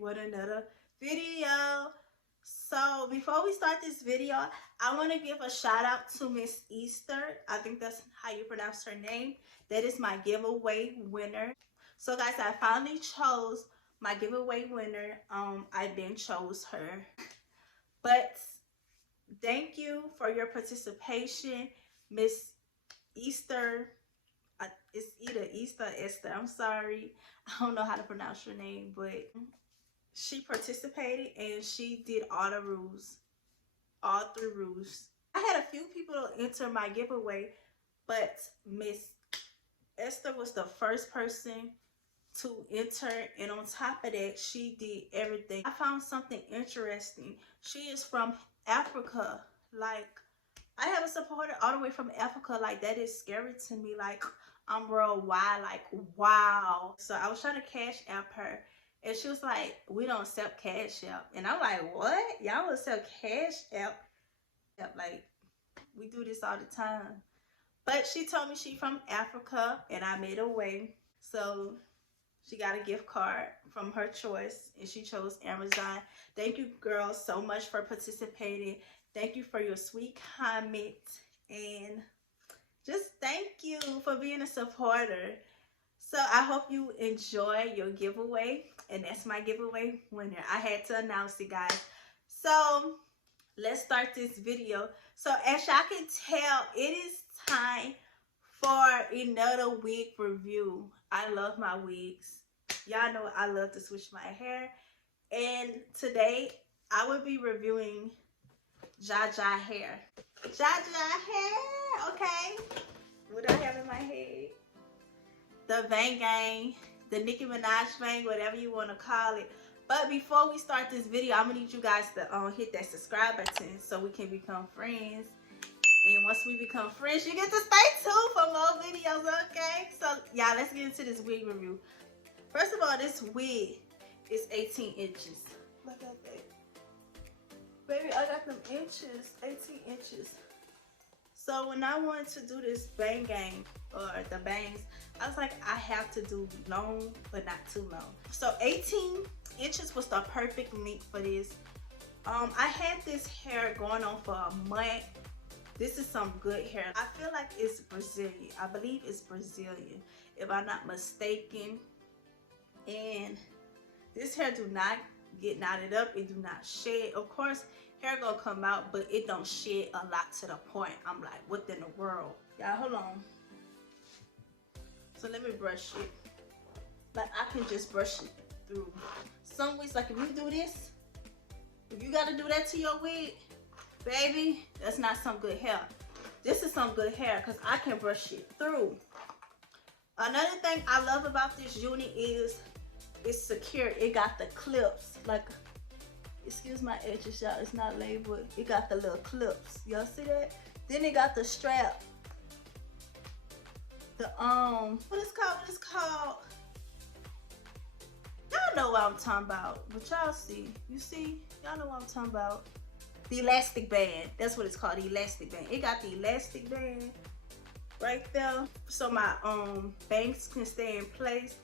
with another video. So before we start this video, I want to give a shout out to Miss Easter. I think that's how you pronounce her name. That is my giveaway winner. So guys, I finally chose my giveaway winner. I then chose her. But thank you for your participation, Miss Easter. It's either Easter or Esther. I'm sorry. I don't know how to pronounce your name, but she participated and she did all the rules. All 3 rules. I had a few people enter my giveaway, but Miss Esther was the first person to enter, and on top of that, she did everything. I found something interesting. She is from Africa. Like, I have a supporter all the way from Africa. Like, that is scary to me. Like, I'm worldwide. Like, wow. So I was trying to cash app her, and she was like, we don't accept cash app. And I'm like, what? Y'all don't accept cash app? Like, we do this all the time. But she told me she from Africa, and I made a way. So she got a gift card from her choice, and she chose Amazon. Thank you, girls, so much for participating. Thank you for your sweet comment, and just thank you for being a supporter. So I hope you enjoy your giveaway, and that's my giveaway winner. I had to announce it, guys. So let's start this video. So as y'all can tell, it is time for another wig review. I love my wigs. Y'all know I love to switch my hair. And today I will be reviewing Jaja hair. Jaja hair, okay. What I have in my head? The Bang Gang, the Nicki Minaj Bang, whatever you want to call it. But before we start this video, I'm going to need you guys to hit that subscribe button so we can become friends. And once we become friends, you get to stay tuned for more videos, okay? So, y'all, let's get into this wig review. First of all, this wig is 18 inches. Look at that. Baby, I got them inches, 18 inches. So, when I wanted to do this bang gang, or the bangs, I was like, I have to do long, but not too long. So, 18 inches was the perfect length for this. I had this hair going on for a month. This is some good hair. I feel like it's Brazilian. I believe it's Brazilian, if I'm not mistaken. And this hair do not get knotted up. It do not shed. Of course, hair gonna come out, but it don't shed a lot to the point I'm like, what in the world? Y'all, hold on. So let me brush it. Like, I can just brush it through. Some wigs, like if you do this, if you gotta do that to your wig, baby, that's not some good hair. This is some good hair because I can brush it through. Another thing I love about this unit is it's secure. It got the clips. Like, excuse my edges, y'all. It's not labeled. It got the little clips. Y'all see that? Then it got the strap. The what is called? What is called? Y'all know what I'm talking about. But y'all see. You see? Y'all know what I'm talking about. The elastic band. That's what it's called, the elastic band. It got the elastic band right there, so my bangs can stay in place.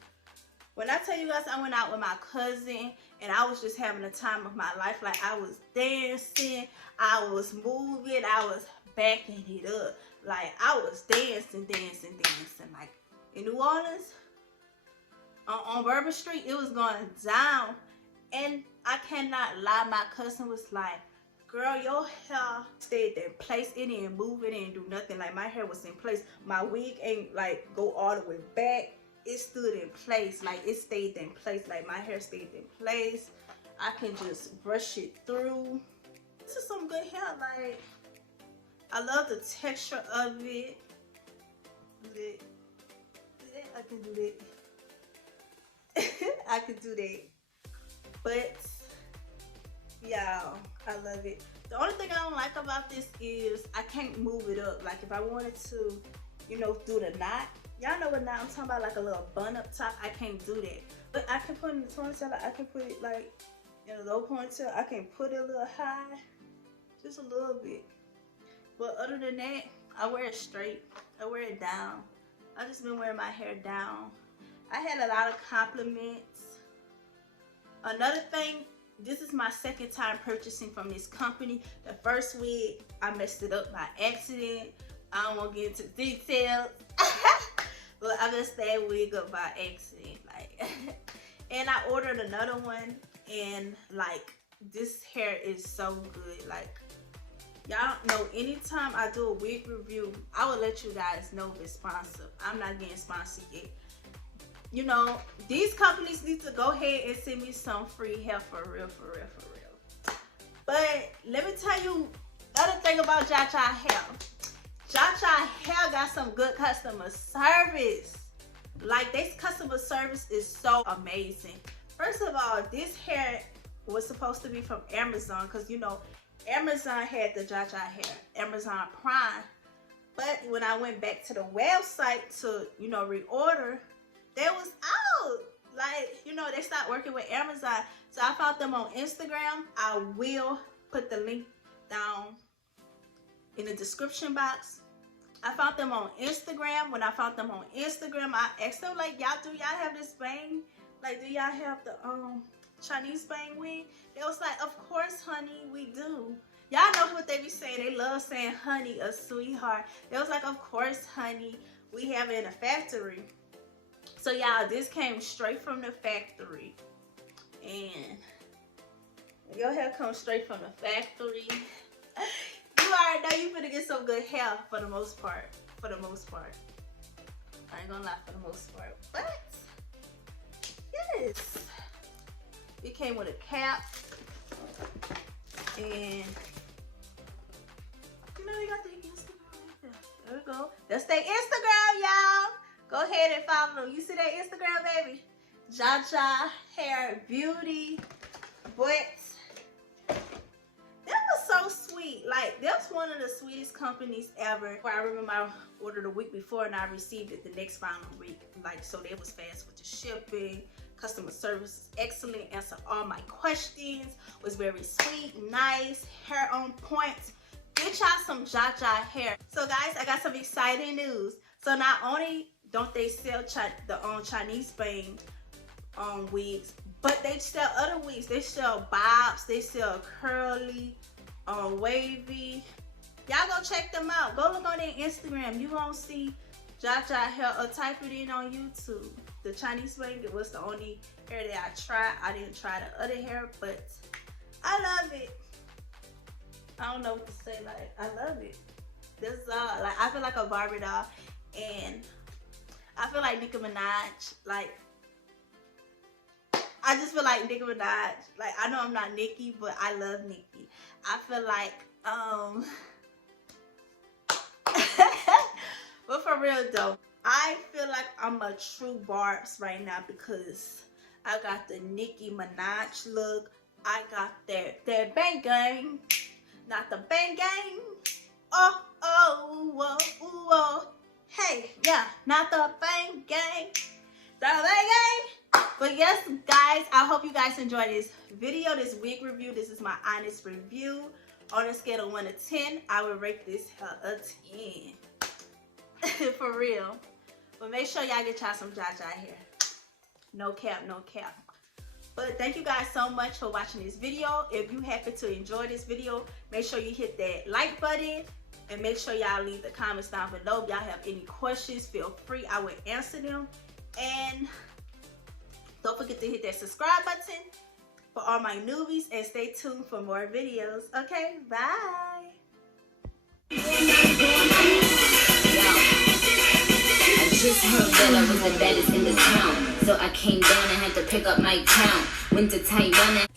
When I tell you guys, I went out with my cousin and I was just having the time of my life. Like, I was dancing, I was moving, I was backing it up. Like, I was dancing. Like, in New Orleans, on Bourbon Street, it was going down. And I cannot lie, my cousin was like, girl, your hair stayed in place. It didn't move. It didn't do nothing. Like, my hair was in place. My wig ain't like go all the way back. It stood in place. Like, it stayed in place. Like, my hair stayed in place. I can just brush it through. This is some good hair. Like, I love the texture of it. I can do that. I can do that. But y'all, I love it. The only thing I don't like about this is I can't move it up. Like, if I wanted to, you know, do the knot. Y'all know what knot I'm talking about, like a little bun up top. I can't do that. But I can put it in the ponytail. Like, I can put it like in a low ponytail. I can put it a little high. Just a little bit. But other than that, I wear it straight. I wear it down. I just been wearing my hair down. I had a lot of compliments Another thing, this is my second time purchasing from this company. The first wig, I messed it up by accident. I don't want to get into details. But I messed that wig up by accident. Like, and I ordered another one, and like, this hair is so good. Like, y'all know anytime I do a wig review, I will let you guys know if it's sponsored. I'm not getting sponsored yet. You know, these companies need to go ahead and send me some free hair for real, for real, for real. But let me tell you other thing about Jaja hair. Jaja hair got some good customer service. Like, this customer service is so amazing. First of all, this hair was supposed to be from Amazon, because you know Amazon had the Jaja hair, Amazon Prime. But when I went back to the website to, you know, reorder, they was out. Like, you know, they stopped working with Amazon. So I found them on Instagram. I will put the link down in the description box. I found them on Instagram. When I found them on Instagram, I asked them, like, do y'all have this bang? Like, do y'all have the Chinese bang wig? They was like, of course, honey, we do. Y'all know what they be saying. They love saying honey, a sweetheart. They was like, of course, honey, we have it in a factory. So y'all, this came straight from the factory. And your hair comes straight from the factory. You already know you finna get some good hair for the most part. For the most part. I ain't gonna lie, for the most part. But yes. It came with a cap. And you know they got the Instagram right there. There we go. That's their Instagram, y'all. Go ahead and follow them. You see that Instagram, baby? Jaja Hair Beauty. But that was so sweet. Like, that's one of the sweetest companies ever. I remember I ordered a week before and I received it the next final week. Like, so they was fast with the shipping. Customer service is excellent. Answered all my questions. Was very sweet, nice, hair on point. Get y'all some Jaja hair. So guys, I got some exciting news. So not only don't they sell the Chinese bang wigs, but they sell other wigs. They sell bobs, they sell curly, wavy. Y'all go check them out. Go look on their Instagram. You gonna see Jaja hair, or type it in on YouTube. The Chinese bang, it was the only hair that I tried. I didn't try the other hair, but I love it. I don't know what to say. Like, I love it. This like, I feel like a Barbie doll, and I feel like Nicki Minaj. Like, I just feel like Nicki Minaj. Like, I know I'm not Nicki, but I love Nicki. I feel like, but for real though, I feel like I'm a true Barbs right now, because I got the Nicki Minaj look. I got that bang gang, not the bang gang. Oh, oh, oh, oh. Hey, yeah, not the bang gang. The bang gang. But yes, guys, I hope you guys enjoyed this video, this wig review. This is my honest review. On a scale of 1 to 10, I would rate this a 10. For real. But make sure y'all get y'all some Jaja hair. No cap, no cap. But thank you guys so much for watching this video. If you happen to enjoy this video, make sure you hit that like button. And make sure y'all leave the comments down below. If y'all have any questions, feel free. I will answer them. And don't forget to hit that subscribe button for all my newbies. And stay tuned for more videos. Okay, bye. Just heard that I was the baddest in the town, so I came down and had to pick up my crown. Went to Taiwan and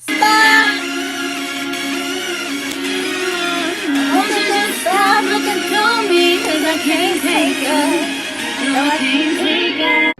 stop looking through me, 'cause I can't take her. No, I can't take her.